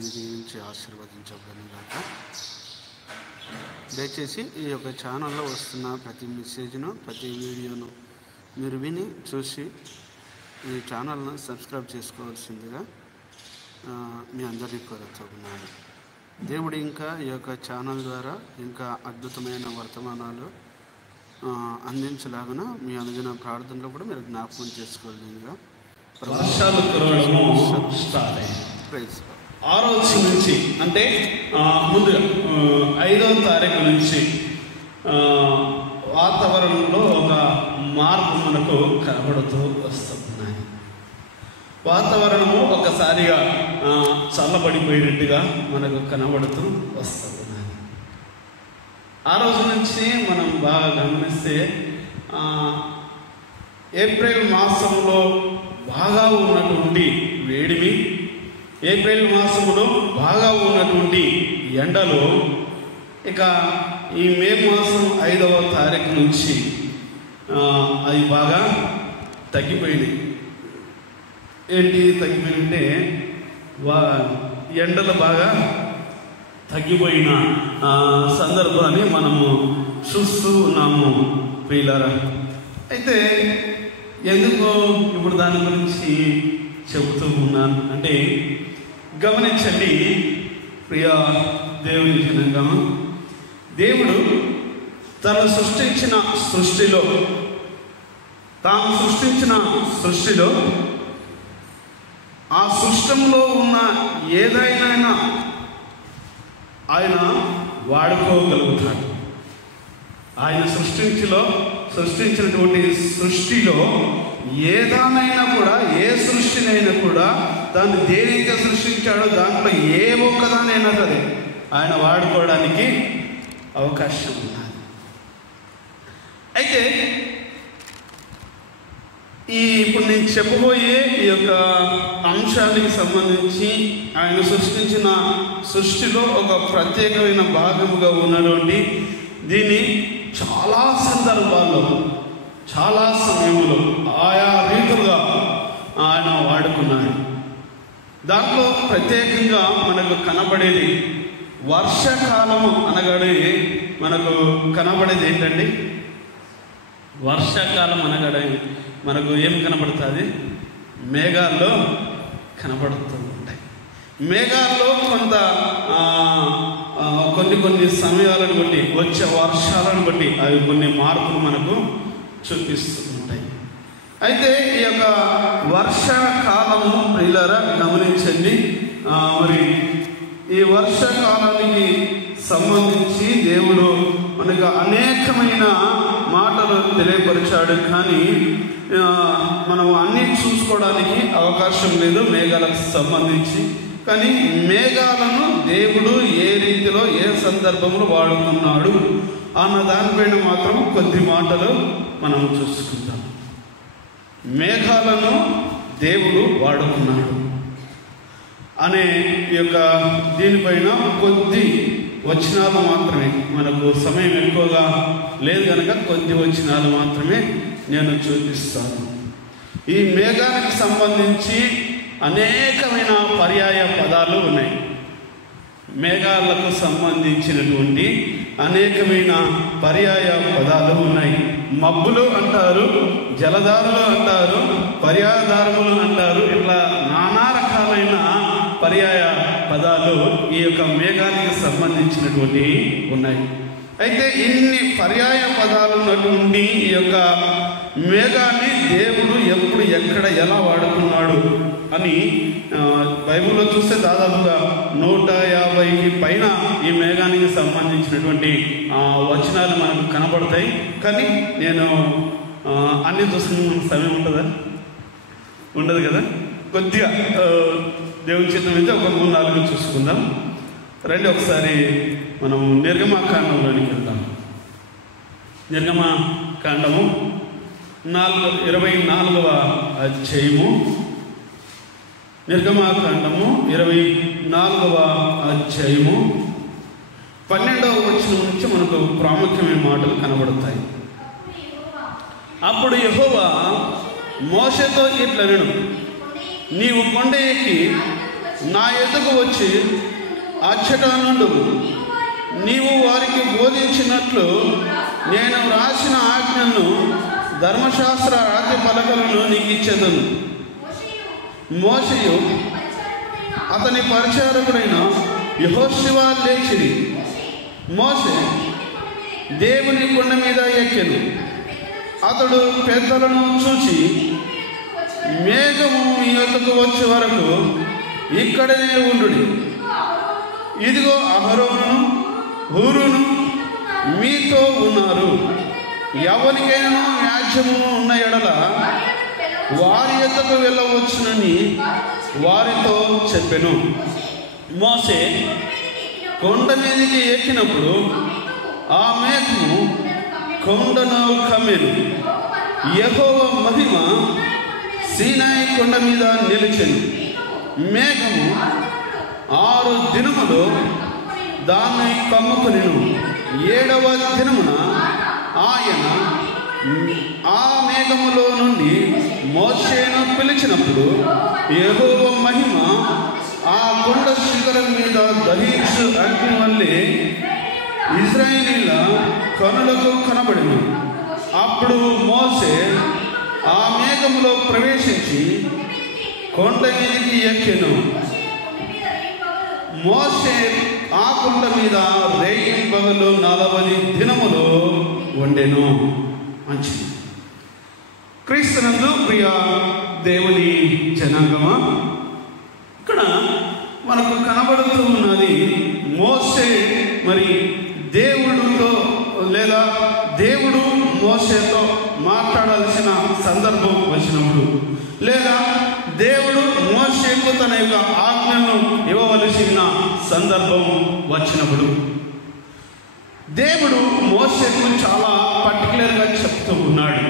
దీవించి ఆశీర్వదించబడిన గాక. దయచేసి ఈ యొక్క ఛానల్లో వస్తున్న ప్రతి మెసేజ్ను, ప్రతి వీడియోను మీరు విని చూసి ఈ ఛానల్ను సబ్స్క్రైబ్ చేసుకోవాల్సిందిగా మీ అందరినీ కోరుతున్నాను. దేవుడు ఇంకా ఈ యొక్క ఛానల్ ద్వారా ఇంకా అద్భుతమైన వర్తమానాలు అందించలాగున మీ అనుదిన ప్రార్థనలో కూడా మీరు జ్ఞాపకం చేసుకోవాలిగా. వర్షాలు కురవడము స్టార్ట్ అయింది. ఆ రోజు నుంచి అంటే ముందుగా 5వ తారీఖు నుంచి వాతావరణంలో ఒక మార్పు మనకు కనబడుతూ వస్తున్నాయి. వాతావరణము ఒకసారిగా చల్లబడిపోయినట్టుగా మనకు కనబడుతూ వస్తున్నాయి. ఆ రోజు నుంచి మనం బాగా గమనిస్తే ఏప్రిల్ మాసంలో బాగా ఉన్నటువంటి వేడిమి, ఏప్రిల్ మాసంలో బాగా ఉన్నటువంటి ఎండలు ఇక ఈ మే మాసం 5వ తారీఖు నుంచి అది బాగా తగ్గిపోయినాయి. ఏంటి తగ్గిపోయిందంటే ఎండలు బాగా తగ్గిపోయిన సందర్భాన్ని మనము చూస్తూ ఉన్నాము ప్రియులారా. అయితే ఎందుకు ఇప్పుడు దాని గురించి చెబుతూ ఉన్నాను అంటే, గమనించండి ప్రియా దేవుని జనంగా, దేవుడు తాను సృష్టించిన సృష్టిలో ఆ సృష్టంలో ఉన్న ఏదైనా ఆయన వాడుకోగలుగుతాడు. ఆయన సృష్టించినటువంటి సృష్టిలో ఏదానైనా కూడా, ఏ సృష్టినైనా కూడా దాన్ని దేనిగా సృష్టించాడో దాంట్లో ఏ ఒక్కదానైనా సరే ఆయన వాడుకోవడానికి అవకాశం ఉన్నది. అయితే ఇప్పుడు నేను చెప్పబోయే ఈ యొక్క అంశానికి సంబంధించి ఆయన సృష్టించిన సృష్టిలో ఒక ప్రత్యేకమైన భాగముగా ఉన్నటువంటి దీన్ని చాలా సందర్భాల్లో, చాలా సమయంలో ఆయా రీతులుగా ఆయన వాడుకున్నాడు. దాంట్లో ప్రత్యేకంగా మనకు కనబడేది వర్షాకాలము అనగానే మనకు కనబడేది ఏంటండి? వర్షాకాలం అనగానే మనకు ఏం కనబడుతుంది? మేఘాల్లో కనబడుతూ ఉంటాయి. మేఘాల్లో కొన్ని సమయాలను బట్టి, వచ్చే వర్షాలను బట్టి అవి కొన్ని మార్పులు మనకు చూపిస్తూ ఉంటాయి. అయితే ఈ యొక్క వర్షాకాలము ప్రియులారా గమనించండి. మరి ఈ వర్షాకాలానికి సంబంధించి దేవుడు మనకు అనేకమైన మాటలు తెలియపరిచాడు. కానీ మనం అన్నీ చూసుకోవడానికి అవకాశం లేదు మేఘాలకు సంబంధించి. కానీ మేఘాలను దేవుడు ఏ రీతిలో, ఏ సందర్భంలో వాడుకున్నాడు అన్న దానిపైన మాత్రం కొద్ది మాటలు మనం చూసుకుందాం. మేఘాలను దేవుడు వాడుకున్నాడు అనే ఈ యొక్క దీనిపైన కొద్ది వచనాలు మాత్రమే, మనకు సమయం ఎక్కువగా లేదు కనుక కొద్ది వచనాలు మాత్రమే నేను చూపిస్తాను. ఈ మేఘానికి సంబంధించి అనేకమైన పర్యాయ పదాలు ఉన్నాయి. మేఘాలకు సంబంధించినటువంటి అనేకమైన పర్యాయ పదాలు ఉన్నాయి. మబ్బులు అంటారు, జలధారలు అంటారు, పర్యాయధారములు అంటారు. ఇట్లా నానా రకాలైన పర్యాయ పదాలు ఈ యొక్క మేఘానికి సంబంధించినటువంటి ఉన్నాయి. అయితే ఇన్ని పర్యాయ పదాలు ఉన్నటువంటి ఈ యొక్క మేఘాన్ని దేవుడు ఎప్పుడు, ఎక్కడ, ఎలా వాడుకున్నాడు అని బైబిల్లో చూస్తే దాదాపుగా 150కి పైన ఈ మేఘానికి సంబంధించినటువంటి వచనాలు మనకు కనబడతాయి. కానీ నేను అన్ని చూసుకున్న సమయం ఉంటుందా? ఉండదు కదా. కొద్దిగా దేవుని చిత్తం అయితే ఒక 3-4 చూసుకుందాం. రండి ఒకసారి మనం నిర్గమకాండంలోనికి వెళ్దాం. నిర్గమకాండము 24వ అధ్యాయము. నిర్గమకాండము 24వ అధ్యాయము 12వ వచనం నుంచి మనకు ప్రాముఖ్యమైన మాటలు కనబడతాయి. అప్పుడు యెహోవా మోషేతో ఇట్లనెను, నీవు కొండ ఎక్కి నా ఎదుగు వచ్చి అచ్చట నుండు. నీవు వారికి బోధించినట్లు నేను రాసిన ఆజ్ఞలను ధర్మశాస్త్ర రాజ్య పలకలను నీకు ఇచ్చేదను. మోషేయు అతని పరిచారకుడైన యెహోషువ లేచిరి. మోషే దేవుని కొండ మీద ఎక్కెను. అతడు పెద్దలను చూసి, మేఘము మీ యొద్దకు వచ్చే వరకు ఇక్కడనే ఉండుడి. ఇదిగో అహరోనును హూరును మీతో ఉన్నారు. ఎవరికైనా వ్యాజ్యము ఉన్న ఎడల వారి యొద్దకు వెళ్ళవచ్చునని వారితో చెప్పెను. మోషే కొండ మీదకి ఎక్కినప్పుడు ఆ మేఘము కొండను కమ్మెను. యెహోవా మహిమ సీనాయి కొండ మీద నిలిచెను. మేఘము 6 దినములు దాన్ని కమ్ముకొనెను. 7వ దినమున ఆయన ఆ మేఘములో నుండి మోషేను పిలిచినప్పుడు యెహోవా మహిమ ఆ కొండ శిఖరం మీద దహించు అగ్ని వల్లే ఇశ్రాయేలీయుల కనులకు కనబడెను. అప్పుడు మోషే ఆ మేఘములో ప్రవేశించి కొండ మీదకి ఎక్కెను. మోషే ఆ కొండ మీద రేయింబగలు 40 దినములు ఉండెను. మంచిది. క్రీస్తునందు ప్రియ దేవుని జనాంగమా, ఇక్కడ మనకు కనబడుతూ ఉన్నది మోషే మరి దేవుడితో లేదా దేవుడు మోషేతో మాట్లాడాల్సిన సందర్భం వచ్చినప్పుడు, లేదా దేవుడు మోషేకు తన యొక్క ఆజ్ఞను ఇవ్వవలసిన సందర్భం వచ్చినప్పుడు దేవుడు మోషేకు చాలా పర్టికులర్గా చెప్తూ ఉన్నాడు.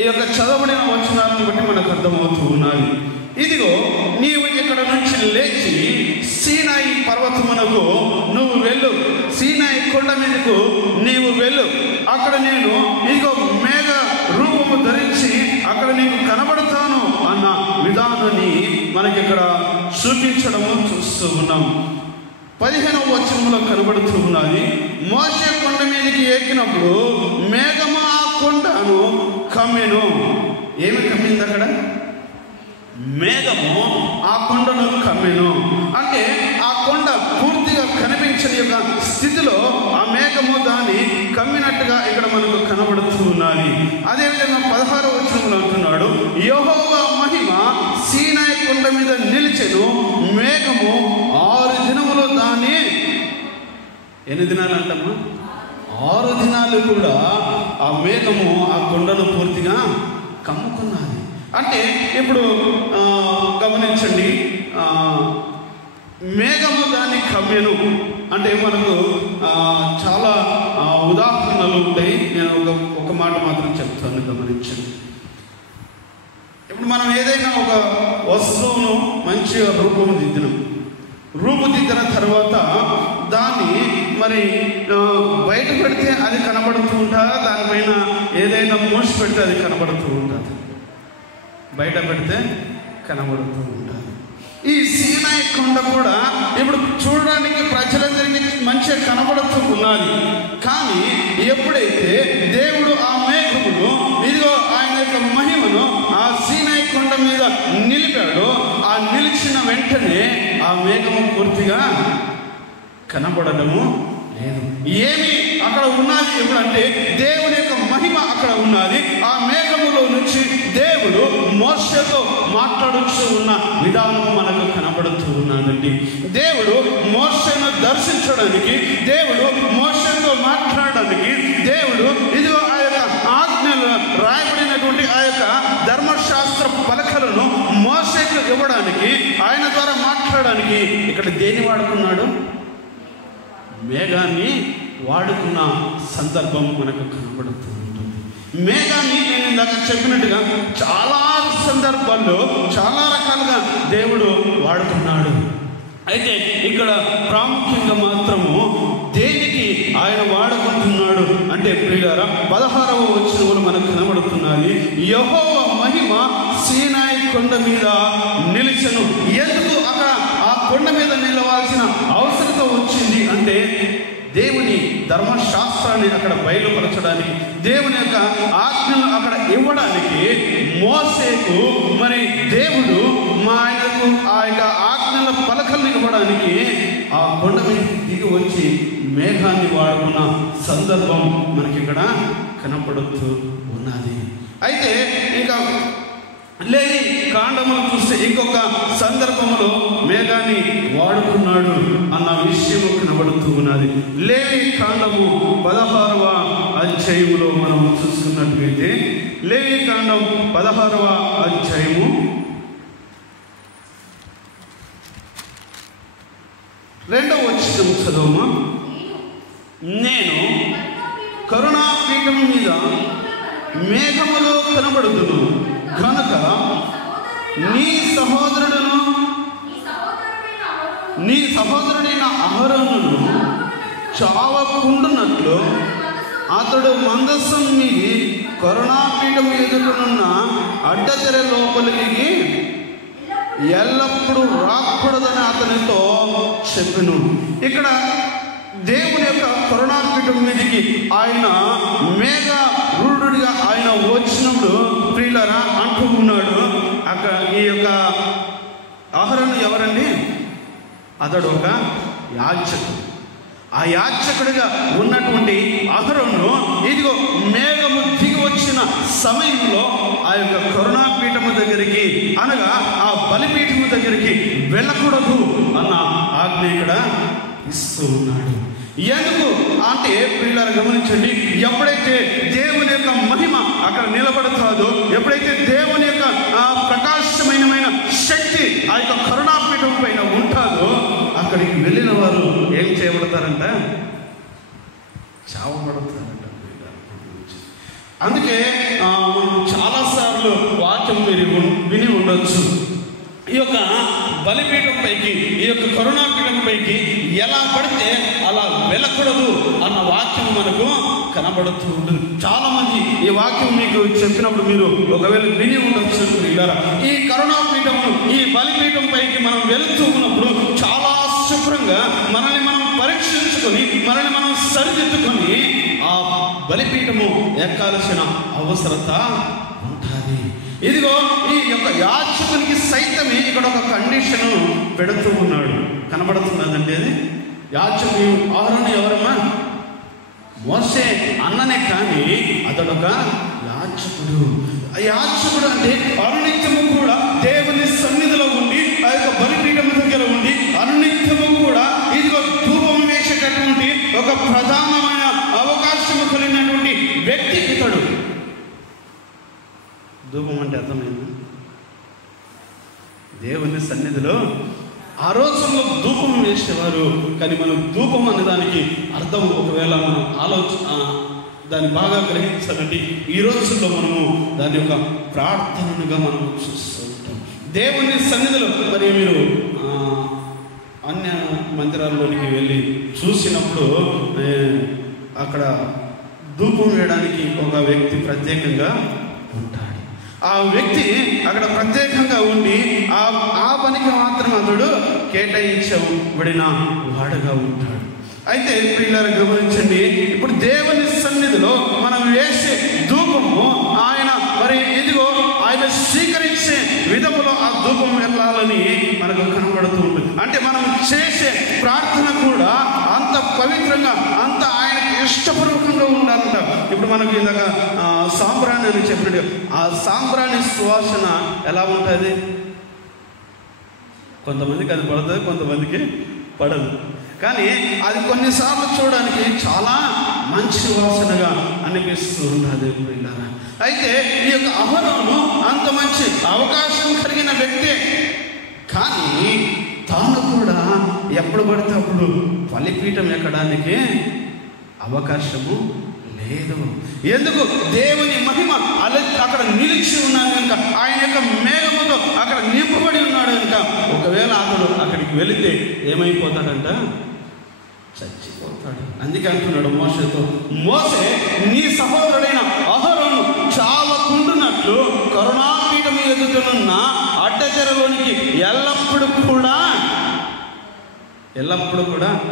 ఈ యొక్క చదవబడిన వచనాలను బట్టి మనకు అర్థమవుతూ ఉన్నది. ఇదిగో నీవు ఇక్కడ నుంచి లేచి సీనాయి పర్వతమునకు నువ్వు వెళ్ళు, సీనాయి కొండ మీదకు నీవు వెళ్ళు. అక్కడ నేను ఇదిగో మేఘ రూపము ధరించి అక్కడ నీకు కనబడతాను అన్న విధానాన్ని మనకి ఇక్కడ చూపించడము చూస్తూ ఉన్నాం. 15వ వచనంలో కనబడుతూ ఉన్నది, మోషే కొండ మీదకి ఎక్కినప్పుడు మేఘము ఆ కొండను కమ్మెను. ఏమి కమ్మింది అక్కడ? మేఘము ఆ కొండను కమ్మెను. అంటే ఆ కొండ పూర్తిగా కనిపించని యొక్క స్థితిలో ఆ మేఘము దాన్ని కమ్మినట్టుగా ఇక్కడ మనకు కనబడుతూ ఉన్నది. అదేవిధంగా 16వ వచనంలో అంటున్నాడు, యెహోవా మహిమ సీనాయి కొండ మీద నిలిచెను. మేఘము 6 దినములు దాన్ని, ఎన్ని దినాలు అంటమ్మా? 6 దినాలు కూడా ఆ మేఘము ఆ కొండను పూర్తిగా కమ్ముకున్నది. అంటే ఇప్పుడు గమనించండి, మేఘము దాన్ని కమ్మెను అంటే మనకు చాలా ఉదాహరణలు ఉంటాయి. నేను ఒక మాట మాత్రం చెప్తాను, గమనించండి. ఇప్పుడు మనం ఏదైనా ఒక వస్తువును మంచిగా రూపుదిద్దిన తర్వాత దాన్ని మరి బయట పెడితే అది కనబడుతూ ఉంటుందా, దానిపైన ఏదైనా మూసి పెడితే అది కనబడుతూ ఉంటుంది, బయట పెడితే కనబడుతూ ఉంటుంది. ఈ సీనాయి కొండ కూడా ఇప్పుడు చూడడానికి ప్రజలందరికీ మంచిగా కనబడుతూ ఉన్నది. కానీ ఎప్పుడైతే దేవుడు ఆ మేఘమును ఇదిగో ఆయన యొక్క మహిమను ఆ సీనాయి కొండ మీద నిలిపాడో, ఆ నిలిచిన వెంటనే ఆ మేఘము పూర్తిగా కనబడడము లేదు. ఏమి అక్కడ ఉన్నది ఎప్పుడంటే దేవుని యొక్క మహిమ అక్కడ ఉన్నది. ఆ మేఘములో నుంచి దేవుడు మోషేతో మాట్లాడుతూ ఉన్న విధానం మనకు కనబడుతూ ఉన్నదండి. దేవుడు మోషేను దర్శించడానికి, దేవుడు మోషేతో మాట్లాడడానికి, దేవుడు ఇదిగో ఆ యొక్క ఆజ్ఞలు రాయబడినటువంటి ఆ యొక్క ధర్మశాస్త్ర పలకలను మోషేకు ఇవ్వడానికి, ఆయన ద్వారా మాట్లాడడానికి ఇక్కడ దేన్ని వాడుకున్నాడు? మేఘాన్ని వాడుకున్న సందర్భం మనకు కనబడుతూ ఉంటుంది. మేఘాన్ని నేను ఇందాక చెప్పినట్టుగా చాలా సందర్భాల్లో చాలా రకాలుగా దేవుడు వాడుకున్నాడు. అయితే ఇక్కడ ప్రాముఖ్యంగా మాత్రము దేనికి ఆయన వాడుకుంటున్నాడు అంటే ప్రియులారా, 16వ వచనంలో మనకు కనబడుతున్నది, యెహోవా మహిమ సీనాయి కొండ మీద నిలిచెను. ఎందుకు అక్కడ ఆ కొండ మీద నిలవాల్సిన అవసరత వచ్చింది అంటే దేవుని ధర్మశాస్త్రాన్ని అక్కడ బయలుపరచడానికి, దేవుని యొక్క ఆజ్ఞలు అక్కడ ఇవ్వడానికి మోసేకు మరి దేవుడు ఆయనకు ఆ యొక్క ఆజ్ఞల పలకల్ని ఇవ్వడానికి ఆ కొండ మీద దిగి వచ్చి మేఘాన్ని వాడుకున్న సందర్భం మనకి ఇక్కడ కనపడుతూ ఉన్నది. అయితే ఇంకా లేవి కాండములు చూస్తే ఇంకొక సందర్భంలో మేఘాన్ని వాడుకున్నాడు అన్న విషయం కనబడుతూ ఉన్నది. లేవి కాండము 16వ అధ్యాయములో మనం చూసుకున్నట్లయితే లేవి కాండం 16వ అధ్యాయము 2వ వచనం చదువుమా. నేను కరుణాపీఠం మీద మేఘములో కనబడుదును కనుక నీ సహోదరుడైన అహరోనును చావకుండునట్లు అతడు మందసం మీది కరుణాపీఠం ఎదుటనున్న అడ్డతెర లోపలికి ఎల్లప్పుడూ రాకూడదని అతనితో చెప్పెను. ఇక్కడ దేవుని యొక్క కరుణాపీఠం మీదకి ఆయన మేఘ రూఢుడిగా ఆయన వచ్చినప్పుడు ప్రియులారా అంటూ ఉన్నాడు. అక్కడ ఈ యొక్క అహరోను ఎవరండి? అతడు ఒక యాజకుడు. ఆ యాజకుడిగా ఉన్నటువంటి అహరోను ఇదిగో మేఘము దిగి వచ్చిన సమయంలో ఆ యొక్క కరుణాపీఠము దగ్గరికి అనగా ఆ బలిపీఠము దగ్గరికి వెళ్ళకూడదు అన్న ఆజ్ఞ ఇక్కడ ఇస్తూ ఉన్నాడు. ఎందుకు అంటే ప్రియులారా గమనించండి, ఎప్పుడైతే దేవుని యొక్క మహిమ అక్కడ నిలబడుతుందో, ఎప్పుడైతే దేవుని యొక్క ప్రకాశమైన శక్తి ఆ యొక్క కరుణాపీఠం పైన ఉంటుందో అక్కడికి వెళ్ళిన వారు ఏం చేయబడతారంట? చావబడతారంట. అందుకే చాలాసార్లు వాక్యం మీరు విని ఉండొచ్చు, ఈ యొక్క బలిపీఠం పైకి, ఈ యొక్క కరుణాపీఠం పైకి ఎలా పడితే అలా వెళ్ళకూడదు అన్న వాక్యం మనకు కనబడుతూ ఉంటుంది. చాలా మంది ఈ వాక్యం మీకు చెప్పినప్పుడు మీరు ఒకవేళ విని ఉండొచ్చు. ఈ కరుణాపీఠం, ఈ బలిపీఠం పైకి మనం వెళుతూ ఉన్నప్పుడు చాలా శుభ్రంగా మనల్ని మనం పరీక్షించుకొని, మనల్ని మనం సరిదిద్దుకొని ఆ బలిపీఠము ఎక్కాల్సిన అవసరత ఉంటుంది. ఇదిగో ఈ యొక్క యాజకునికి సైతమే ఇక్కడ ఒక కండిషన్ పెడుతూ ఉన్నాడు. కనబడుతున్నదండి అది. యాజకుడు అహరోను ఎవరమ్మా? మోసే అన్ననే, కానీ అతడొక యాజకుడు. యాజకుడు అంటే అనునిత్యము కూడా దేవుని సన్నిధిలో ఉండి, ఆ యొక్క బలిపీఠం దగ్గర ఉండి అనునిత్యము కూడా ఇదిగో ధూపం వేసేటటువంటి ఒక ప్రధానమైన అవకాశం కలిగినటువంటి వ్యక్తి ఇతడు. ధూపం అంటే అర్థమైంది, దేవుని సన్నిధిలో ఆ రోజుల్లో ధూపం వేసేవారు. కానీ మనం ధూపం అనే దానికి అర్థం ఒకవేళ మనం దాన్ని బాగా గ్రహించాలంటే ఈ రోజుల్లో మనము దాని యొక్క ప్రార్థనగా మనం చూస్తూ ఉంటాం. దేవుని సన్నిధిలో మరి మీరు అన్య మందిరాల్లోనికి వెళ్ళి చూసినప్పుడు అక్కడ ధూపం వేయడానికి ఒక వ్యక్తి ప్రత్యేకంగా ఉంటాడు. ఆ వ్యక్తి అక్కడ ప్రత్యేకంగా ఉండి ఆ పనికి మాత్రం అతడు కేటాయించబడిన వాడుగా ఉంటాడు. అయితే ప్రియులారా గమనించండి, ఇప్పుడు దేవుని సన్నిధిలో మనం వేసే ధూపము ఆయన మరి ఇదిగో ఆయన స్వీకరించే విధములో ఆ ధూపం వెళ్ళాలని మనకు కనబడుతూ ఉంటుంది. అంటే మనం చేసే ప్రార్థన కూడా అంత పవిత్రంగా, అంత ఆయనకి ఇష్టపూర్వకంగా ఉండాలంట. ఇప్పుడు మనకు ఇందాక సాంబ్రాణి అని చెప్పినట్టు ఆ సాంబ్రాణి సువాసన ఎలా ఉంటుంది? కొంతమందికి అది పడుతుంది, కొంతమందికి పడదు. కానీ అది కొన్నిసార్లు చూడడానికి చాలా మంచి వాసనగా అనిపిస్తూ ఉంటుంది. అయితే ఈ యొక్క అహరోను అంత మంచి అవకాశం కలిగిన వ్యక్తే, కానీ తాను కూడా ఎప్పుడు పడితే అప్పుడు బలిపీఠం ఎక్కడానికి అవకాశము లేదు. ఎందుకు? దేవుని మహిమ అక్కడ నిలిచి ఉన్నాడు కనుక, ఆయన యొక్క మేఘముతో అక్కడ నింపబడి ఉన్నాడు కనుక, ఒకవేళ అతడు అక్కడికి వెళితే ఏమైపోతాడంట? చచ్చిపోతాడు. అందుకే అంటున్నాడు మోసేతో, మోసే నీ సహోదరుడైన అహరోను చావకుండునట్లు కరుణాపీఠం జరుగుతున్న అడ్డచెరలోనికి ఎల్లప్పుడు కూడా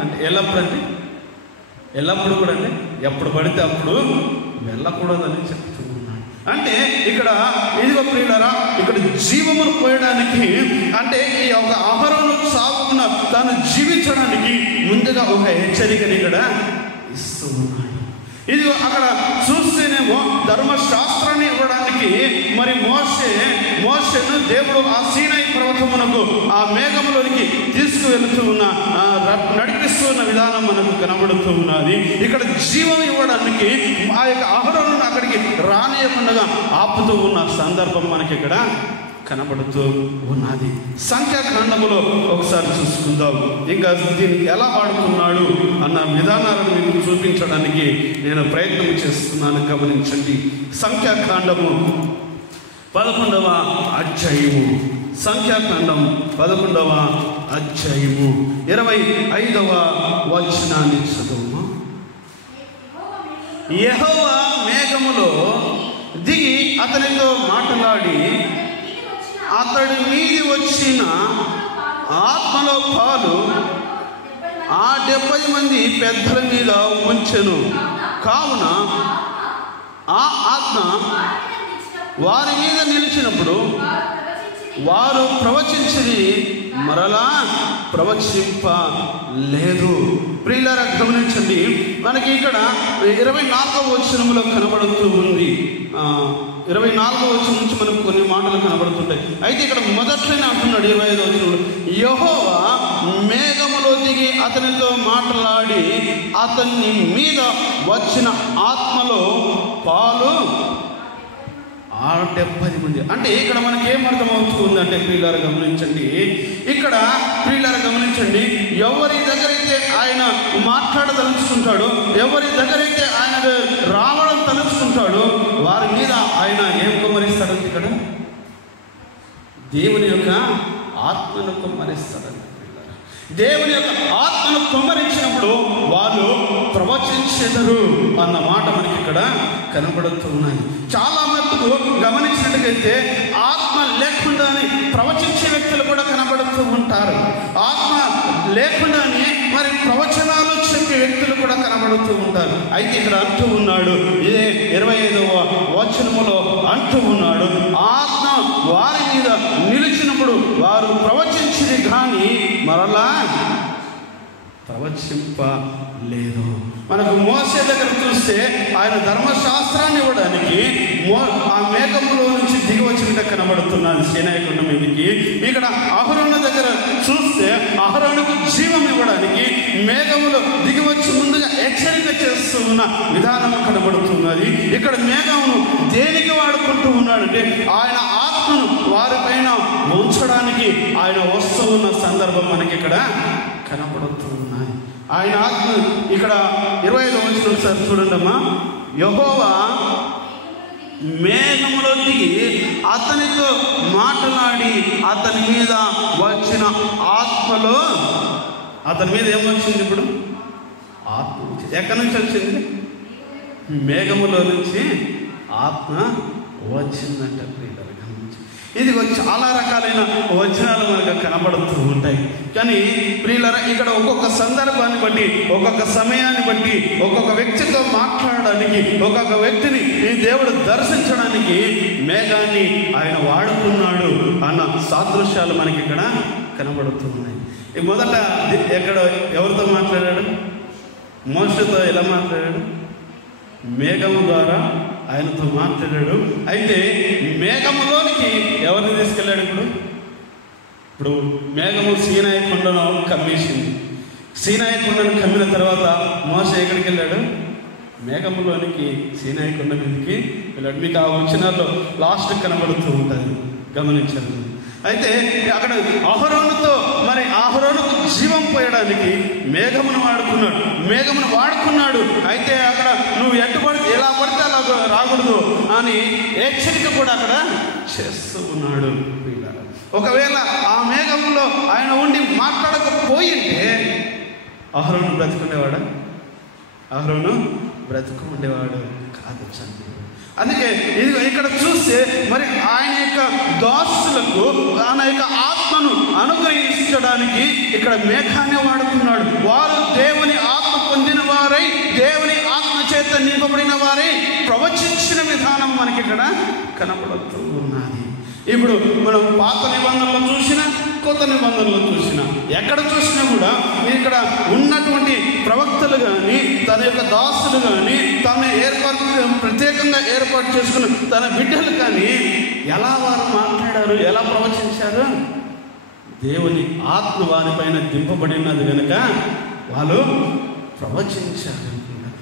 అంటే ఎల్లప్పుడు కూడా అంటే ఎప్పుడు పడితే అప్పుడు వెళ్ళకూడదని చెప్తూ ఉన్నాడు. అంటే ఇక్కడ ఇదిగో ప్రియులారా, ఇక్కడ జీవమును పోయడానికి, అంటే ఈ ఒక ఆహారం సాగుకున్న తాను జీవించడానికి ముందుగా ఒక హెచ్చరికని ఇక్కడ ఇస్తూ ఉన్నాడు. ఇది అక్కడ చూస్తేనేమో ధర్మశాస్త్రాన్ని ఇవ్వడానికి మరి మోషేను దేవుడు ఆ సీనాయి పర్వతమునకు ఆ మేఘములోనికి తీసుకువెళుతూ నడిపిస్తూ ఉన్న విధానం మనకు కనబడుతూ ఉన్నది. ఇక్కడ జీవం ఇవ్వడానికి ఆ యొక్క ఆహారాలను అక్కడికి రానియకుండా ఆపుతూ ఉన్న సందర్భం మనకి ఇక్కడ కనబడుతూ ఉన్నది. సంఖ్యాకాండములో ఒకసారి చూసుకుందాం. ఇంకా దీన్ని ఎలా వాడుకున్నాడు అన్న విధానాలను మీకు చూపించడానికి నేను ప్రయత్నం చేస్తున్నాను, గమనించండి. సంఖ్యాకాండము 11వ అధ్యాయము, సంఖ్యాకాండం 11వ అధ్యాయము 25వ వచనాన్ని చదువుమా. యెహోవా మేఘములో దిగి అతనితో మాట్లాడి అతడి మీది వచ్చిన ఆత్మలో పాలు ఆ 70 మంది పెద్దల మీద ఉంచెను. కావున ఆ ఆత్మ వారి మీద నిలిచినప్పుడు వారు ప్రవచించిది, మరలా ప్రవచింపలేదు. ప్రియులారా గమనించండి, మనకి ఇక్కడ 24వ వచనములో కనబడుతూ ఉంది. 24వ వచనం నుంచి మనకు కొన్ని మాటలు కనబడుతుంటాయి. అయితే ఇక్కడ మొదట్లోనే అంటున్నాడు 25వ వచనంలో, యెహోవా మేఘములో దిగి అతనితో మాట్లాడి అతని మీద వచ్చిన ఆత్మలో పాలు ఆ 70 మంది. అంటే ఇక్కడ మనకి ఏం అర్థమవుతుందంటే ప్రియులారా గమనించండి, ఇక్కడ ప్రియులారా గమనించండి, ఎవరి దగ్గరైతే ఆయన మాట్లాడదలుచుకుంటాడో, ఎవరి దగ్గరైతే ఆయన రావడం తలుచుకుంటాడో వారి మీద ఆయన ఏం కుమ్మరిస్తాడంటే ఇక్కడ దేవుని యొక్క ఆత్మను కుమ్మరిస్తాడంట. దేవుని యొక్క ఆత్మను కుమ్మరించినప్పుడు వాళ్ళు ప్రవచించెదరు అన్న మాట మనకి ఇక్కడ కనబడుతూ ఉన్నాయి. చాలా మటుకు గమనించినట్టుగైతే ఆత్మ లేకుండానే ప్రవచించే వ్యక్తులు కూడా కనబడుతూ ఉంటారు. ఆత్మ లేకుండానే మరి ప్రవచనాలు చెప్పే వ్యక్తులు కూడా కనబడుతూ ఉంటారు. అయితే ఇక్కడ అంటూ ఉన్నాడు, ఇదే 25వ వచనములో అంటూ ఉన్నాడు, ఆత్మ వారి మీద నిలిచినప్పుడు వారు ప్రవచించింది కానీ మరలా ప్రవచింపలేదు. మనకు మోసే దగ్గర చూస్తే ఆయన ధర్మశాస్త్రాన్ని ఇవ్వడానికి ఆ మేఘములో నుంచి దిగి వచ్చినట్టు కనబడుతున్నాడు సీనాయి కొండ మీదకి. ఇక్కడ అహరోను దగ్గర చూస్తే అహరోనుకు జీవం ఇవ్వడానికి మేఘములో దిగి వచ్చి ముందుగా హెచ్చరిక చేస్తూ ఉన్న విధానం కనబడుతున్నది. ఇక్కడ మేఘమును దేనికి వాడుకుంటూ ఉన్నాడంటే ఆయన ఆత్మను వారిపైన ఉంచడానికి ఆయన వస్తూ ఉన్న సందర్భం మనకి ఇక్కడ కనబడుతూ ఉన్నాయి. ఆయన ఆత్మ ఇక్కడ 25వ వచనం సార్ చూడండమ్మా. యెహోవా మేఘములో దిగి అతనితో మాట్లాడి అతని మీద వచ్చిన ఆత్మలో, అతని మీద ఏమొచ్చింది ఇప్పుడు? ఆత్మ. ఎక్కడి నుంచి వచ్చింది? మేఘములో నుంచి ఆత్మ వచ్చిందంటే ప్రియులారా గమనించి. ఇది చాలా రకాలైన వచనాలు మనకు కనబడుతూ ఉంటాయి. కానీ ప్రియులారా ఇక్కడ ఒక్కొక్క సందర్భాన్ని బట్టి, ఒక్కొక్క సమయాన్ని బట్టి, ఒక్కొక్క వ్యక్తితో మాట్లాడడానికి, ఒక్కొక్క వ్యక్తిని ఈ దేవుడు దర్శించడానికి మేఘాన్ని ఆయన వాడుకున్నాడు అన్న సాదృశ్యాలు మనకి ఇక్కడ కనబడుతూ ఉన్నాయి. మొదట ఎక్కడ ఎవరితో మాట్లాడాడు? మోషేతో ఎలా మాట్లాడాడు? మేఘము ద్వారా ఆయనతో మాట్లాడాడు. అయితే మేఘములోనికి ఎవరిని తీసుకెళ్ళాడు? ఇప్పుడు మేఘము సీనాయి కొండను కమ్మేసింది. సీనాయి కొండను కమ్మిన తర్వాత మోషే ఎక్కడికి వెళ్ళాడు? మేఘములోనికి సీనాయి కొండ మీదకి వెళ్ళాడు. మీకు ఆ వచనాల్లో లాస్ట్ కనబడుతూ ఉంటుంది, గమనించారు. అయితే అక్కడ అహరోనుతో మరి అహరోనుకు జీవం పోయడానికి మేఘమును వాడుకున్నాడు. అయితే అక్కడ నువ్వు ఎటు పడితే ఎలా పడితే అలా రాకూడదు అని హెచ్చరిక కూడా అక్కడ చేస్తూ ఉన్నాడు. ఒకవేళ ఆ మేఘంలో ఆయన ఉండి మాట్లాడకపోయింటే అహరోను బ్రతుకుండేవాడా? అహరోను బ్రతుకు ఉండేవాడు కాదు. అందుకే ఇది ఇక్కడ చూస్తే మరి ఆయన యొక్క దాసులకు ఆయన యొక్క ఆత్మను అనుగ్రహించడానికి ఇక్కడ మేఘాన్ని వాడుకున్నాడు. వారు దేవుని ఆత్మ పొందిన వారై, దేవుని ఆత్మ చేత నింపబడిన వారై ప్రవచించిన విధానం మనకి ఇక్కడ కనపడుతూ ఉన్నది. ఇప్పుడు మనం పాత నిబంధనలు చూసినా, కొత్త నిబంధనలు చూసినా, ఎక్కడ చూసినా కూడా ఇక్కడ ఉన్నటువంటి ప్రవక్తలు కానీ, తన యొక్క దాసులు కానీ, తన ప్రత్యేకంగా ఏర్పాటు చేసుకున్న తన బిడ్డలు కానీ ఎలా వారు మాట్లాడారు, ఎలా ప్రవచించారు? దేవుని ఆత్మ వారిపైన దింపబడినది కనుక వాళ్ళు ప్రవచించారు.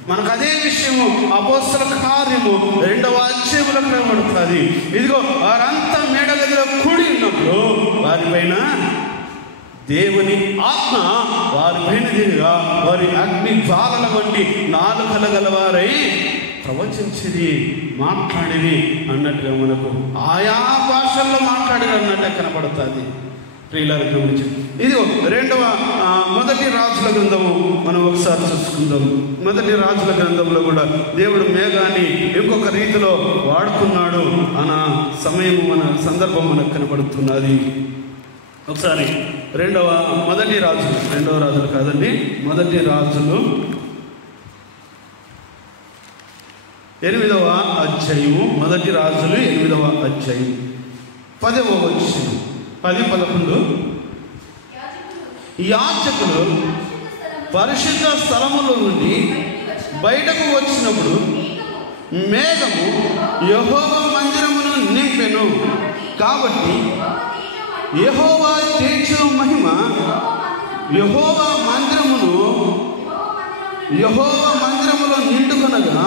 మనకు అదే విషయము అపోస్తల కార్యము 2వ అధ్యాయంలో కనబడుతుంది. ఇదిగో వారంతా మేడగదిలో కూడి ఉన్నప్పుడు వారిపైన దేవుని ఆత్మ వారిపైన దిగగా వారి అగ్ని జ్వాలల వంటి నాలుకల గలవారై ప్రవచించేది, మాట్లాడేది అన్నట్టుగా మనకు ఆయా భాషల్లో మాట్లాడేది అన్నట్టు కనబడుతుంది. ప్రియులారా గమనించండి. ఇది మొదటి రాజుల గ్రంథము మనం ఒకసారి చూసుకుందాం. మొదటి రాజుల గ్రంథంలో కూడా దేవుడు మేఘాన్ని ఇంకొక రీతిలో వాడుకున్నాడు అన్న సమయం, మన సందర్భం మనకు కనబడుతున్నది. ఒకసారి మొదటి రాజులు, 2వ రాజులు కాదండి, మొదటి రాజులు 8వ అధ్యాయము, మొదటి రాజులు 8వ అధ్యాయం 10వ వచనం, 10-11. యాజకులు పరిశుద్ధ స్థలములో నుండి బయటకు వచ్చినప్పుడు మేఘము యెహోవా మందిరమును నింపెను. కాబట్టి యెహోవా తేజో మహిమ యెహోవా మందిరములో నిండుకొనగా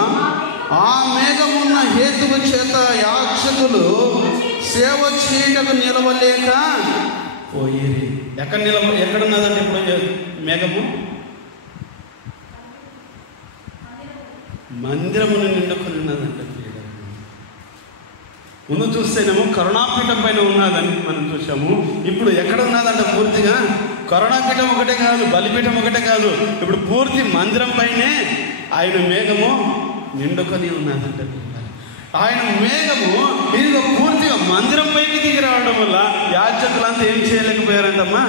ఆ మేఘమున్న హేతువు చేత యాజకులు సేవ చేయటకు నిలవలేక పోయేది. ఎక్కడున్నదంటే ఇప్పుడు మేఘము మందిరమును నిండుకొని ఉన్నదంటే, ముందు చూస్తేనేమో కరుణాపీఠం పైన ఉన్నదని మనం చూసాము. ఇప్పుడు ఎక్కడ ఉన్నదంటే పూర్తిగా కరుణాపీఠం ఒకటే కాదు, బలిపీఠం ఒకటే కాదు, ఇప్పుడు పూర్తి మందిరం పైనే ఆయన మేఘము నిండుకొని ఉన్నదంటే. ఆయన మేఘము ఇదిగో పూర్తిగా మందిరం పైకి దిగి రావడం వల్ల యాజకులంతా ఏం చేయలేకపోయారంటమ్మా,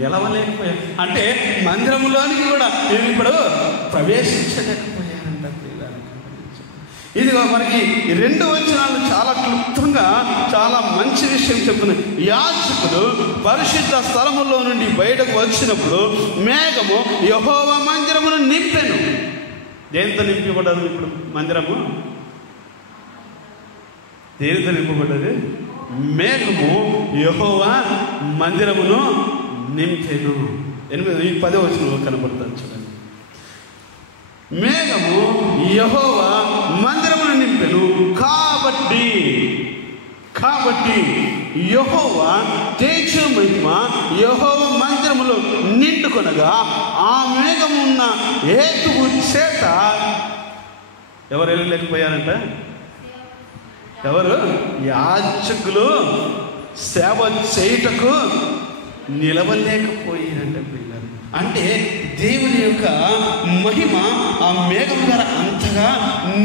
నిలవలేకపోయారు. అంటే మందిరంలోనికి కూడా ఇప్పుడు ప్రవేశించలేకపోయారంట. ఇదిగో మనకి 2 వచనాలు చాలా క్లుప్తంగా చాలా మంచి విషయం చెప్తున్నాయి. యాజకులు పరిశుద్ధ స్థలములో నుండి బయటకు వచ్చినప్పుడు మేఘము యెహోవా మందిరమును నింపెను. దేనితో నింపబడ్డది? ఇప్పుడు మందిరము దేనితో నింపబడ్డది? మేఘము యెహోవా మందిరమును నింపెను. 10వ వచనంలో కనబడుతుంది చూడండి. మేఘము యెహోవా మందిరమును నింపెను. కాబట్టి యెహోవా తేజ మహిమ యెహోవా మందిరములో నిండుకొనగా ఆ మేఘమున్న హేతువు చేత ఎవరు వెళ్ళలేకపోయారంట? ఎవరు? యాజకులు సేవ చేయుటకు నిలవలేకపోయారంట పిల్లలు. అంటే దేవుని యొక్క మహిమ ఆ మేఘం ద్వారా అంతగా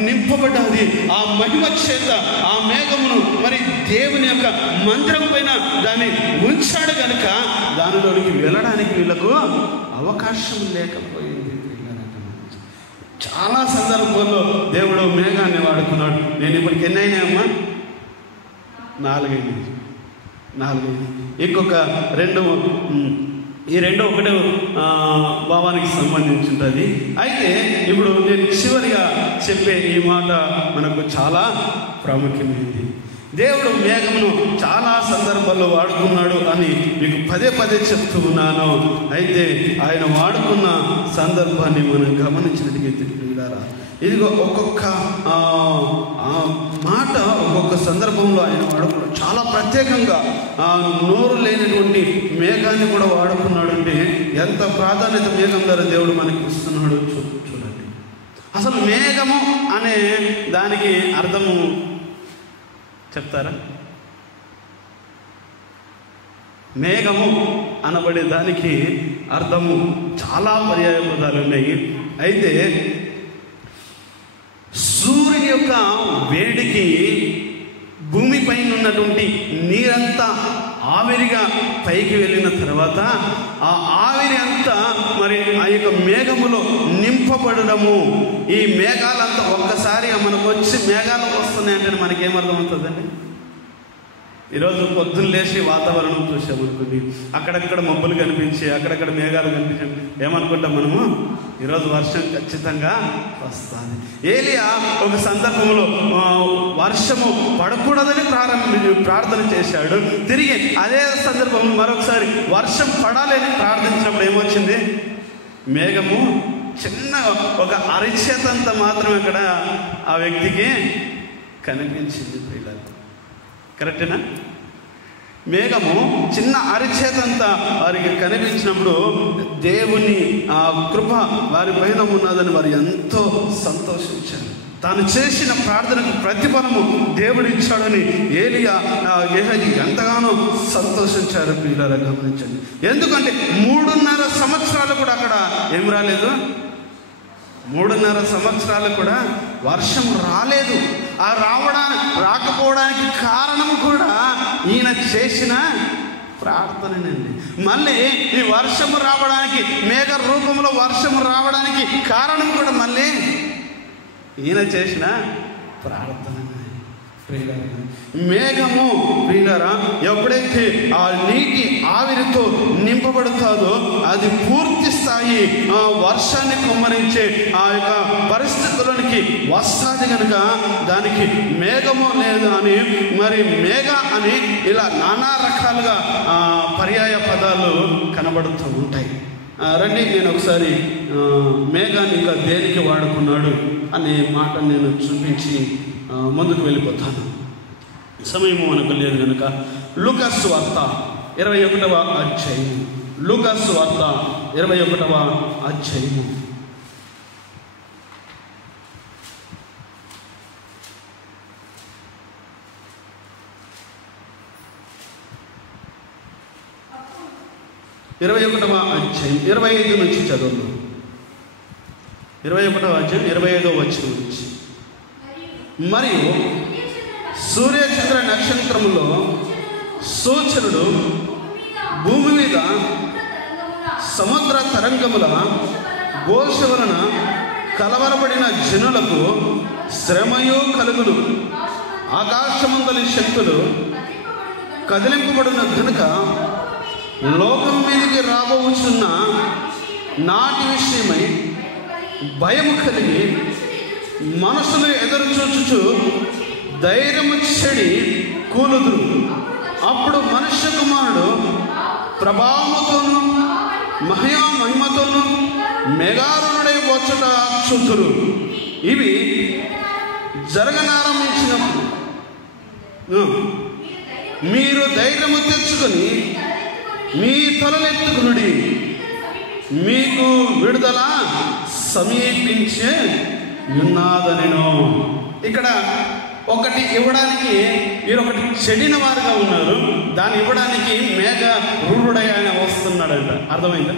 నింపబడ్డది. ఆ మహిమ చేత ఆ మేఘమును మరి దేవుని యొక్క మందిరం పైన దాన్ని ఉంచాడు కనుక దానిలోనికి వెళ్ళడానికి వీళ్ళకు అవకాశం లేకపోయింది. చాలా సందర్భాల్లో దేవుడు మేఘాన్ని వాడుకున్నాడు. నేను ఇప్పటికి ఎన్ని అయినాయమ్మా? 4 ఇంకొక 2 ఈ 2 ఒకటే భావానికి సంబంధించి ఉంటుంది. అయితే ఇప్పుడు నేను చివరిగా చెప్పే ఈ మాట మనకు చాలా ప్రాముఖ్యమైనది. దేవుడు మేఘమును చాలా సందర్భాల్లో వాడుకున్నాడు అని మీకు పదే చెప్తూ ఉన్నాను. అయితే ఆయన వాడుకున్న సందర్భాన్ని మనం గమనించినట్టుగా తిరిగిరారా, ఇదిగో ఒక్కొక్క మాట ఒక్కొక్క సందర్భంలో ఆయన వాడుకున్నాడు. చాలా ప్రత్యేకంగా నోరు లేనటువంటి మేఘాన్ని కూడా వాడుకున్నాడు. అంటే ఎంత ప్రాధాన్యత మేఘం ద్వారా దేవుడు మనకి ఇస్తున్నాడు చూడండి. అసలు మేఘము అనే దానికి అర్థము చెప్తారా? మేఘము అనబడే దానికి అర్థము చాలా పర్యాయ పదాలు ఉన్నాయి. అయితే సూర్యుని యొక్క వేడికి భూమిపైన ఉన్నటువంటి నీరంతా ఆవిరిగా పైకి వెళ్ళిన తర్వాత ఆ ఆవిరి అంతా మరి ఆ యొక్క మేఘములో నింపబడము. ఈ మేఘాలంతా ఒక్కసారి మనకు వచ్చి మేఘాలు వస్తున్నాయంటే మనకేమర్థమవుతుందండి? ఈరోజు పొద్దున్న లేచి వాతావరణం చూసామనుకోండి, అక్కడక్కడ మబ్బులు కనిపించి అక్కడక్కడ మేఘాలు కనిపించండి, ఏమనుకుంటాం మనము? ఈరోజు వర్షం ఖచ్చితంగా వస్తుంది. ఏలియా ఒక సందర్భంలో వర్షము పడకూడదని ప్రార్థన చేశాడు. తిరిగి అదే సందర్భంలో మరొకసారి వర్షం పడాలని ప్రార్థించినప్పుడు ఏమొచ్చింది? మేఘము చిన్న ఒక అరిచేతంత మాత్రం అక్కడ ఆ వ్యక్తికి కనిపించింది. పిల్లలు కరెక్టేనా? మేఘము చిన్న అరిచేతంతా వారికి కనిపించినప్పుడు దేవుని ఆ కృప వారి పైన ఉన్నదని వారు ఎంతో సంతోషించారు. తాను చేసిన ప్రార్థనకు ప్రతిఫలము దేవుడు ఇచ్చాడని ఏలియా గెహజీ ఎంతగానో సంతోషించారు. పిల్లలు గమనించండి. ఎందుకంటే 3.5 సంవత్సరాలు కూడా అక్కడ ఏం రాలేదు. 3.5 సంవత్సరాలు కూడా వర్షం రాలేదు. ఆ రాకపోవడానికి కారణం కూడా ఈయన చేసిన ప్రార్థనేనండి. మళ్ళీ ఈ వర్షము రావడానికి, మేఘ రూపంలో వర్షము రావడానికి కారణం కూడా మళ్ళీ ఈయన చేసిన ప్రార్థన. మేఘము ప్రియులారా ఎప్పుడైతే ఆ నీటి ఆవిరితో నింపబడుతుందో అది పూర్తి స్థాయి వర్షాన్ని కుమ్మరించే ఆ యొక్క పరిస్థితులకి వస్తుంది కనుక దానికి మేఘము లేదు అని, మరి మేఘ అని ఇలా నానా రకాలుగా పర్యాయ పదాలు కనబడుతూ ఉంటాయి. రండి, నేను ఒకసారి మేఘాన్ని ఇంకా దేనికి వాడుకున్నాడు అనే మాట నేను చూపించి ముందుకు వెళ్ళిపోతాను. సమయము మనకు లేదు కనుక లూకాసు వార్త 21వ అధ్యాయము. లూకాసు వార్త 21వ అధ్యాయము. ఇరవై 21వ అధ్యాయం 25 నుంచి చదువు. 21వ అధ్యాయం 25వ వచనం నుంచి. మరియు సూర్యచంద్ర నక్షత్రములో సూచనుడు భూమి మీద సముద్ర తరంగముల ఘోష వలన కలవరపడిన జనులకు శ్రమయు కలుగును. ఆకాశమందలి శక్తులు కదిలింపబడిన కనుక లోకం మీదకి రాబోచున్న నాటి విషయమై భయము కలిగి మనసులు ఎదురు చూచుచు ధైర్యము చెడి కూలుదురు. అప్పుడు మనుష్య కుమారుడు ప్రభావముతోను మహిమతోను మేఘారుడై వచ్చుట చూతురు. ఇవి జరగనారంభించినప్పుడు మీరు ధైర్యము తెచ్చుకొని మీ తలలెత్తుకునుడి, మీకు విడుదల సమీపించే ఉన్నాదనెను. ఇక్కడ ఒకటి ఇవ్వడానికి వీరొకటి చెడిన వారుగా ఉన్నారు, దాన్ని ఇవ్వడానికి మేఘ రూఢుడై ఆయన వస్తున్నాడంట. అర్థమైందా?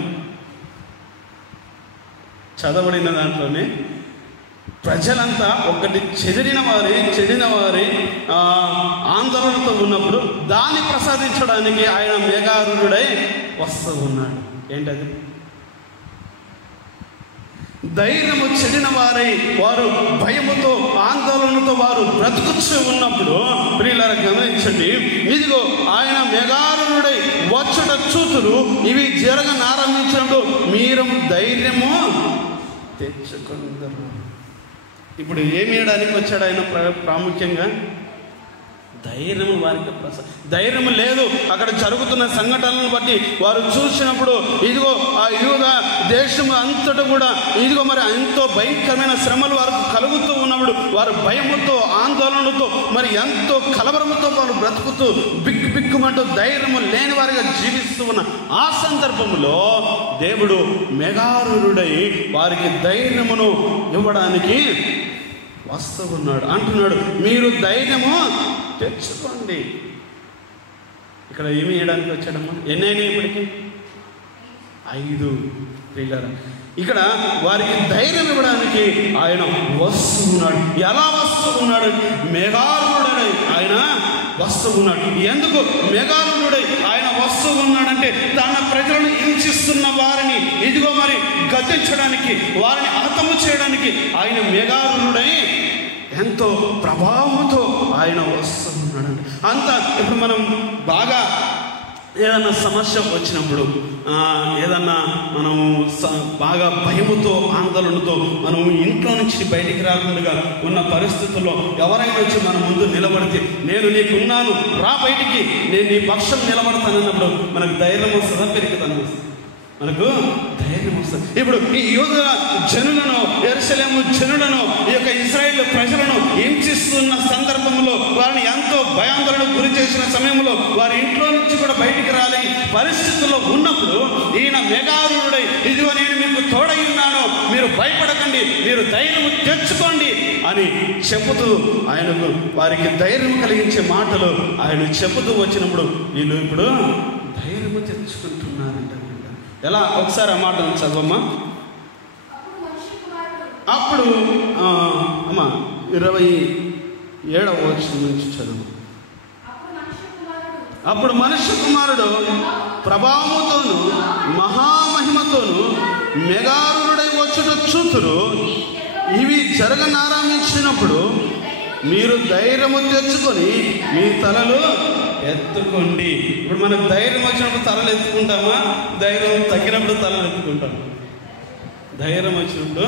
చదవబడిన దాంట్లోనే ప్రజలంతా ఒకటి చెడిన వారి ఆందోళనతో ఉన్నప్పుడు దాన్ని ప్రసాదించడానికి ఆయన మేఘారూఢుడై వస్తూ ఉన్నాడు. ఏంటది? ధైర్యము చెడిన వారై వారు భయముతో ఆందోళనతో వారు బ్రతుకుతూ ఉన్నప్పుడు ప్రియులారా గమనించండి, ఇదిగో ఆయన మేఘారుడై వచ్చుట చూతురు. ఇవి జరగనారంభించినప్పుడు మీరు ధైర్యము తెచ్చుకుందరు. ఇప్పుడు ఏమి చేయడానికి వచ్చాడు ఆయన? ప్రాముఖ్యంగా ధైర్యము వారికి ధైర్యము లేదు. అక్కడ జరుగుతున్న సంఘటనలను బట్టి వారు చూసినప్పుడు ఇదిగో ఆ యూద దేశం అంతటా కూడా ఇదిగో మరి ఎంతో భయంకరమైన శ్రమలు వారికి కలుగుతూ ఉన్నప్పుడు వారు భయముతో ఆందోళనతో మరి ఎంతో కలవరముతో వారు బ్రతుకుతూ బిక్కుమంటూ ధైర్యము లేని వారిగా జీవిస్తూ ఉన్న ఆ సందర్భంలో దేవుడు మేఘారుడై వారికి ధైర్యమును ఇవ్వడానికి వస్తూ ఉన్నాడు. అంటున్నాడు, మీరు ధైర్యము తెచ్చుకోండి. ఇక్కడ ఏమి చేయడానికి వచ్చాడమ్మా? ఎన్నైనా ఇప్పటికీ 5. ప్రియులారా ఇక్కడ వారికి ధైర్యం ఇవ్వడానికి ఆయన వస్తూ ఉన్నాడు. ఎలా వస్తూ ఉన్నాడు? మేఘారుడై ఆయన వస్తూ ఉన్నాడు. ఎందుకు మేఘారుడై ఆయన వస్తూ ఉన్నాడంటే తన ప్రజలను హింసిస్తున్న వారిని ఇదిగో మరి గద్దించడానికి, వారిని హతము చేయడానికి ఆయన మేఘారుడై ఎంతో ప్రభావంతో ఆయన వస్తూ ఉన్నాడండి. అంత ఇప్పుడు మనం బాగా ఏదన్నా సమస్య వచ్చినప్పుడు, ఏదన్నా మనము బాగా భయముతో ఆందోళనతో మనం ఇంట్లో నుంచి బయటికి రాకుండా ఉన్న పరిస్థితుల్లో ఎవరైనా వచ్చి మన ముందు నిలబడితే, నేను నీకున్నాను రా బయటికి, నేను నీ పక్షం నిలబడతానన్నప్పుడు మనకు ధైర్యం వస్తుందా, పెరుగుతాను? మనకు ధైర్యం వస్తుంది. ఇప్పుడు ఈ యూదా జనులను, యెరూషలేము జనులను, ఈ యొక్క ఇశ్రాయేలు ప్రజలను హింసిస్తున్న సందర్భంలో, వారిని ఎంతో భయాందోళనకు గురి చేసిన సమయంలో, వారి ఇంట్లో నుంచి కూడా బయటికి రాలేని పరిస్థితుల్లో ఉన్నప్పుడు ఈయన మేఘారుడై ఇదిగో నేను మీకు తోడై ఉన్నాను, మీరు భయపడకండి, మీరు ధైర్యం తెచ్చుకోండి అని చెబుతూ ఆయనకు వారికి ధైర్యం కలిగించే మాటలు ఆయన చెబుతూ వచ్చినప్పుడు వీళ్ళు ఇప్పుడు ధైర్యము తెచ్చుకుంటున్నారంట. ఎలా? ఒకసారి ఆ మాట చదవమ్మా. అప్పుడు అమ్మా 27వ వచనం నుంచి చదువు. అప్పుడు మనుష్య కుమారుడు ప్రభావముతోను మహామహిమతోను మేఘారుడై వచ్చుట చూతురు. ఇవి జరగనారంభించినప్పుడు మీరు ధైర్యము తెచ్చుకొని మీ తలలు ఎత్తుకోండి. ఇప్పుడు మనకు ధైర్యం వచ్చినప్పుడు తలలు ఎత్తుకుంటామా? ధైర్యం తగ్గినప్పుడు తలలు ఎత్తుకుంటాం. ధైర్యం వచ్చినప్పుడు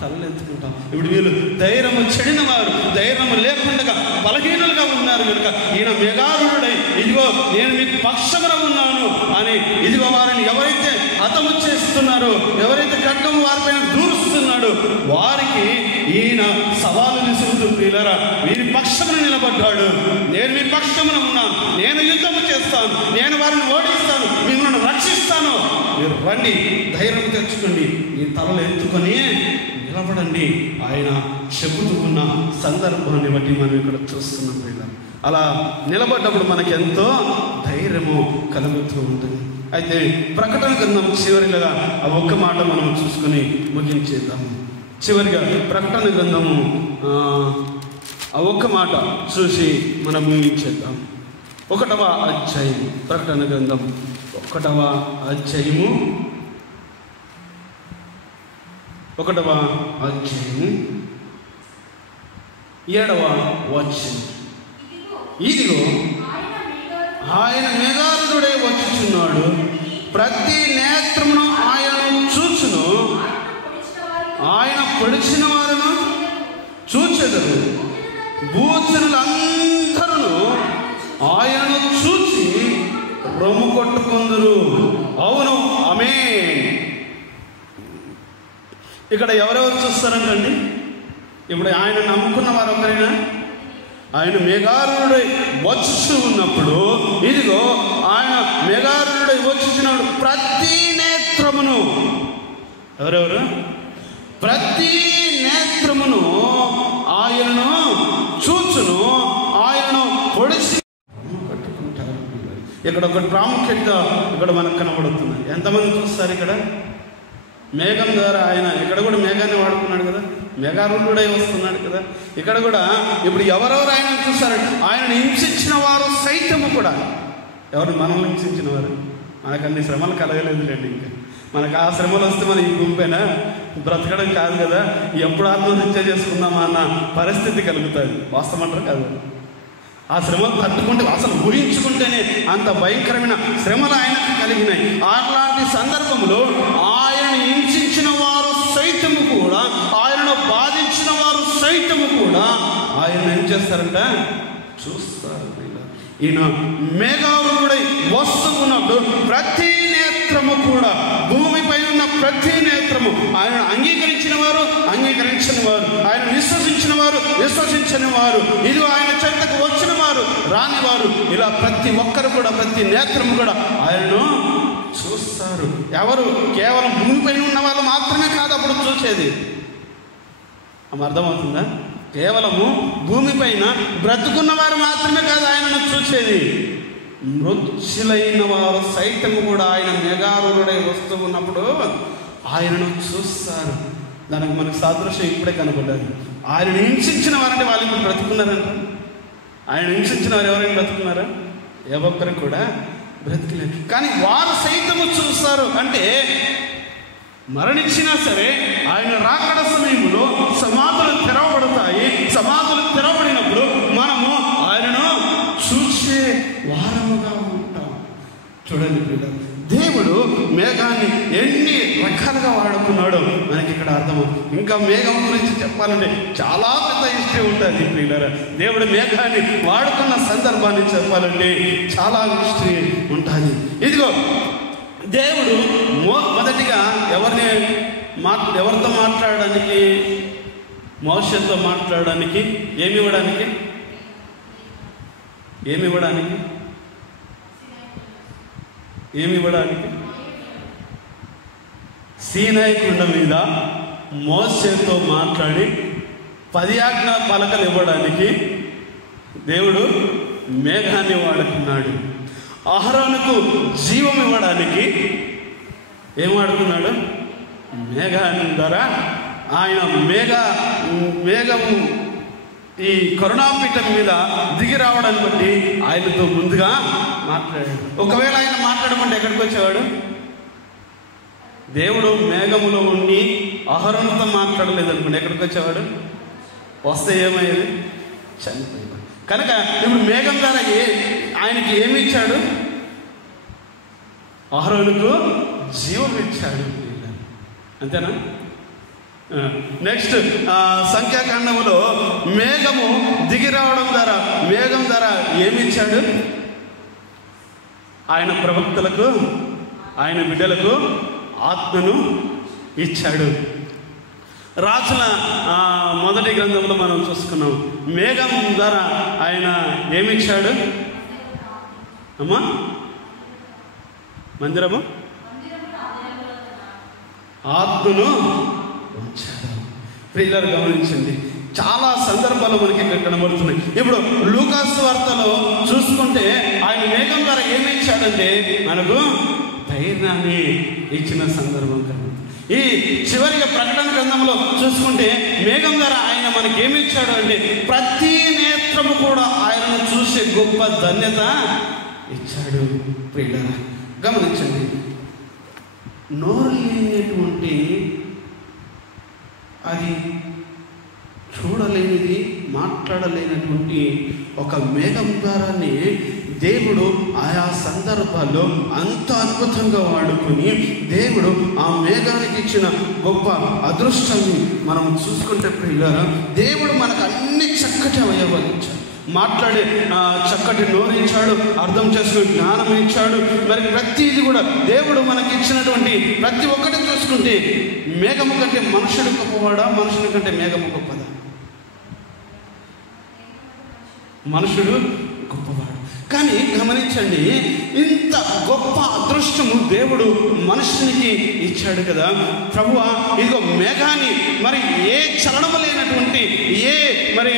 తలలు ఎత్తుకుంటాం. ఇప్పుడు వీళ్ళు ధైర్యము చెడిన వారు, ధైర్యము లేకుండా బలహీనులుగా ఉన్నారు కనుక ఈయన మేఘారుడై ఇదిగో నేను మీకు పక్షమున ఉన్నాను అని ఇదిగో వారిని ఎవరైతే హతము చేస్తున్నారో, ఎవరైతే ఖడ్గము వారిపైన దూరుస్తున్నాడో వారికి ఈయన సవాలు విసురుతూ, ప్రియులారా వీరి పక్షమున నిలబడ్డాడు. నేను మీ పక్షమున ఉన్నాను, నేను యుద్ధము చేస్తాను, నేను వారిని ఓడిస్తాను, మిమ్మల్ని రక్షిస్తాను, మీరు రండి, ధైర్యం తెచ్చుకోండి, ఈ తలలు ఎత్తుకొని నిలబడండి ఆయన చెబుతూ ఉన్న సందర్భాన్ని బట్టి మనం ఇక్కడ చూస్తున్నాం. అలా నిలబడ్డప్పుడు మనకి ఎంతో ధైర్యము కలుగుతూ ఉంటుంది. అయితే ప్రకటన గ్రంథం చివరిగా ఆ ఒక్క మాట మనం చూసుకుని ముగించేద్దాము. చివరిగా ప్రకటన గ్రంథము ఆ ఒక్క మాట చూసి మనం ముగించేద్దాం. 1వ అధ్యాయం, ప్రకటన గ్రంథం 1వ అధ్యాయము 7వ వచనం. ఇదిగో ఆయన మేఘారుడై వచ్చుచున్నాడు, ప్రతి నేత్రమును ఆయనను చూచును, ఆయన పొడిచిన వారును చూచెదరు, భూజనులందరూ ఆయనను చూచి రొమ్ము కొట్టుకుందరు. అవును, ఆమేన్. ఇక్కడ ఎవరెవరు చూస్తారంటండి? ఇప్పుడు ఆయన నమ్ముకున్న వారు ఒకరైనా? ఆయన మేఘారుడై వచ్చుచూ ఉన్నప్పుడు ఇదిగో ఆయన మేఘారుడై వచ్చుచున్నాడు, ప్రతి నేత్రమును, ఎవరెవరు? ప్రతి నేత్రమును ఆయనను చూచును, ఆయనను పొడిచి కట్టుకుంటారు. ఇక్కడ ఒక ప్రాముఖ్యత ఇక్కడ మనకు కనబడుతుంది. ఎంతమంది చూస్తారు? ఇక్కడ మేఘం ద్వారా ఆయన ఇక్కడ కూడా మేఘాన్ని వాడుకున్నాడు కదా, మేఘారుడై వస్తున్నాడు కదా. ఇక్కడ కూడా ఇప్పుడు ఎవరెవరు ఆయన చూస్తారంటే ఆయనను హింసించిన వారు సైతము కూడా. ఎవరు? మనల్ని హింసించిన వారు. మనకు అన్ని శ్రమలు కలగలేదులేండి. ఇంకా మనకు ఆ శ్రమలు వస్తే మనం ఈ గుంపైనా బ్రతకడం కాదు కదా, ఎప్పుడు ఆత్మహత్య చేసుకుందామా అన్న పరిస్థితి కలుగుతుంది. వాస్తవమంటారు కాదు? ఆ శ్రమలు తట్టుకుంటే అసలు ఊహించుకుంటేనే అంత భయంకరమైన శ్రమలు ఆయనకు కలిగినాయి. అలాంటి సందర్భంలో ఆయన హింసించిన వారు సైతము కూడా, ఆయనను బాధించిన వారు సైతము కూడా ఆయన ఏం చేస్తారంట? చూస్తారు. ఈయన మేఘారుడై వస్తున్నప్పుడు ప్రతి నేత్రము కూడా, భూమిపై ఉన్న ప్రతి నేత్రము, ఆయన అంగీకరించిన వారు, అంగీకరించిన వారు, ఆయన విశ్వసించిన వారు, విశ్వసించని వారు, ఇది ఆయన చెంతకు వచ్చిన వారు, రాని వారు, ఇలా ప్రతి ఒక్కరు కూడా, ప్రతి నేత్రము కూడా ఆయనను చూస్తారు. ఎవరు? కేవలం భూమిపైన ఉన్న వాళ్ళు మాత్రమే కాదు అప్పుడు చూసేది. అర్థమవుతుందా? కేవలము భూమిపైన బ్రతుకున్న వారు మాత్రమే కాదు ఆయనను చూసేది, మృత్యులైన వారు సైతము కూడా ఆయన మేఘారుడై వస్తూ ఉన్నప్పుడు ఆయనను చూస్తారు. దానికి మనకు సాదృశ్యం ఇప్పుడే కనబడ్డారు. ఆయనను హింసించిన వారంటే వాళ్ళు ఇప్పుడు బ్రతుకున్నారంట. ఆయన హింసించిన వారు ఎవరైనా బ్రతుకున్నారా? ఏ ఒక్కరు కూడా బ్రతికలేదు. కానీ వారు సైతము చూస్తారు. అంటే మరణించినా సరే ఆయన రాకడ సమయంలో సమాధులు తెరవబడతాయి. సమాధులు తెరవబడినప్పుడు మనము ఆయనను చూసే వారముగా ఉంటాం. చూడండి పిల్లలు, దేవుడు మేఘాన్ని ఎన్ని రకాలుగా వాడుకున్నాడో మనకి ఇక్కడ అర్థమవుతుంది. ఇంకా మేఘం గురించి చెప్పాలంటే చాలా పెద్ద హిస్టరీ ఉంటుంది పిల్లలు. దేవుడు మేఘాన్ని వాడుకున్న సందర్భాన్ని చెప్పాలంటే చాలా హిస్టరీ ఉంటుంది. ఇదిగో దేవుడు మొదటిగా ఎవరితో మాట్లాడడానికి, మోషేతో మాట్లాడడానికి ఏమి ఇవ్వడానికి సీనాయి కొండ మీద మోషేతో మాట్లాడి 10 ఆజ్ఞా పలకలు ఇవ్వడానికి దేవుడు మేఘాన్ని వాడుకున్నాడు. అహరోనుకు జీవం ఇవ్వడానికి ఏం వాడుకున్నాడు? మేఘాన్ని ద్వారా ఆయన మేఘము ఈ కరుణాపీఠం మీద దిగి రావడాన్ని బట్టి ఆయనతో ముందుగా మాట్లాడాడు. ఒకవేళ ఆయన మాట్లాడమంటే ఎక్కడికి వచ్చేవాడు? దేవుడు మేఘములో ఉండి అహరోనుతో మాట్లాడలేదు అనుకోండి, ఎక్కడికి వచ్చేవాడు? వస్తే ఏమయ్యేది? చనిపోయేవాడు. కనుక ఇప్పుడు మేఘం ద్వారా ఆయనకి ఏమి ఇచ్చాడు? అహరోనుకు జీవం ఇచ్చాడు. అంతేనా? నెక్స్ట్ సంఖ్యాకాండములో మేఘము దిగి రావడం ద్వారా మేఘం ద్వారా ఏమి ఇచ్చాడు? ఆయన ప్రవక్తలకు, ఆయన బిడ్డలకు ఆత్మను ఇచ్చాడు. రాజుల మొదటి గ్రంథంలో మనం చూసుకున్నాం. మేఘం ద్వారా ఆయన ఏమిచ్చాడు అమ్మా? మందిరము ఆత్మను ఉంచాడు. ప్రియులారా గమనించండి, చాలా సందర్భాలు మనకి ఇక్కడ కనబడుతున్నాయి. ఇప్పుడు లూకాసు వార్తలో చూసుకుంటే ఆయన మేఘం ద్వారా ఏమి ఇచ్చాడంటే మనకు ధైర్యాన్ని ఇచ్చిన సందర్భం కనబడుతుంది. ఈ చివరిగా ప్రకటన గ్రంథంలో చూసుకుంటే మేఘం ద్వారా ఆయన మనకి ఏమి ఇచ్చాడు అంటే ప్రతి నేత్రము కూడా ఆయనను చూసే గొప్ప ధన్యత ఇచ్చాడు. ప్రియులారా గమనించండి, నోరు లేనటువంటి, అది చూడలేనిది, మాట్లాడలేనటువంటి ఒక మేఘం ద్వారానే దేవుడు ఆయా సందర్భాల్లో అంత అద్భుతంగా వాడుకొని దేవుడు ఆ మేఘానికి ఇచ్చిన గొప్ప అదృష్టాన్ని మనం చూసుకుంటే ప్రియులారా, దేవుడు మనకు అన్ని చక్కటి అవయవాలు ఇచ్చాడు. మాట్లాడే చక్కటి నోరు ఇచ్చాడు, అర్థం చేసుకునే జ్ఞానం ఇచ్చాడు. మరి ప్రతిది కూడా దేవుడు మనకి ఇచ్చినటువంటి ప్రతి ఒక్కటి చూసుకుంటే మేఘము కంటే మనుషుడు గొప్పవాడా? మనుషుని కంటే మేఘము గొప్పదా? మనుషుడు గొప్పవాడు. కానీ గమనించండి, ఇంత గొప్ప అదృష్టము దేవుడు మనుషునికి ఇచ్చాడు కదా. ప్రభువా ఇదిగో మేఘాన్ని, మరి ఏ చలనము లేనటువంటి, ఏ మరి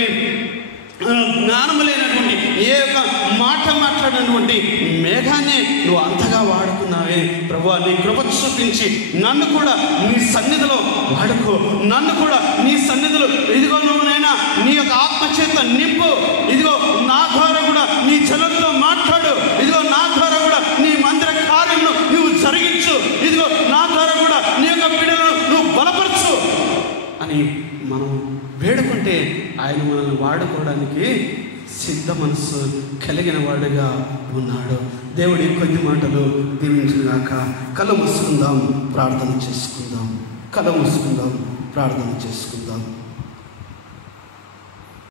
జ్ఞానము లేనటువంటి, ఏ యొక్క మాట మాట్లాడినటువంటి మేఘాన్ని నువ్వు అంతగా వాడుకున్నావే ప్రభువా. నీ కృప చూపించి నన్ను కూడా నీ సన్నిధిలో వాడుకో, నన్ను కూడా నీ సన్నిధిలో ఇదిగో నువ్వునైనా నీ యొక్క ఆత్మచేత నింపు. ఇదిగో నా ద్వారా కూడా నీ జనంతో మాట్లాడు. ఇదిగో నా ద్వారా కూడా నీ మందిర కార్యమును నువ్వు జరిగించు. ఇదిగో నా ద్వారా కూడా నీ యొక్క బిడ్డలను నువ్వు బలపరచు అని మనం వేడుకుంటే ఆయన మనల్ని వాడుకోవడానికి సిద్ధ మనస్సు కలిగిన వాడుగా ఉన్నాడు. దేవుడి కొద్ది మాటలు దీవించుగాక. కళ్ళు మూసుకుందాం, ప్రార్థన చేసుకుందాం.